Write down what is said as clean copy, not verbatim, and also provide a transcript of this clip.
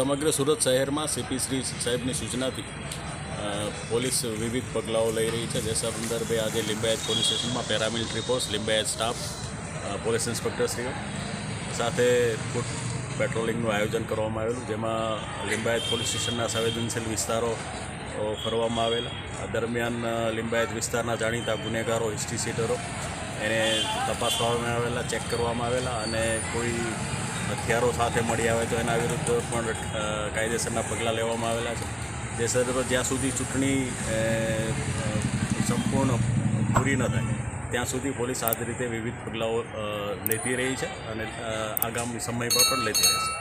સમગ્ર સુરત શહેરમાં સીપી શ્રી સાહેબની સૂચનાથી પોલીસ વિવિધ પગલાઓ લઈ રહી છે. જે સંદર્ભે આજે લિંબાયત પોલીસ સ્ટેશનમાં paramilitary force, Limbayat staff, police ઇન્સ્પેક્ટરશ્રીઓ સાથે ફૂટ પેટ્રોલિંગનું આયોજન કરવામાં આવેલું, જેમાં લિંબાયત પોલીસ સ્ટેશનના સંવેદનશીલ વિસ્તારો ફરવામાં આવેલા. આ દરમિયાન લિંબાયત વિસ્તારના જાણીતા ગુનેગારો, હિસ્ટ્રી સીટરો એને તપાસવામાં આવેલા, ચેક કરવામાં આવેલા અને કોઈ હથિયારો સાથે મળી આવે તો એના વિરુદ્ધ પણ કાયદેસરના પગલાં લેવામાં આવેલા છે. તે સંદર્ભે જ્યાં સુધી ચૂંટણી સંપૂર્ણ પૂરી ન થાય ત્યાં સુધી પોલીસ આ જ રીતે વિવિધ પગલાઓ લેતી રહી છે અને આગામી સમય પર પણ લેતી રહેશે.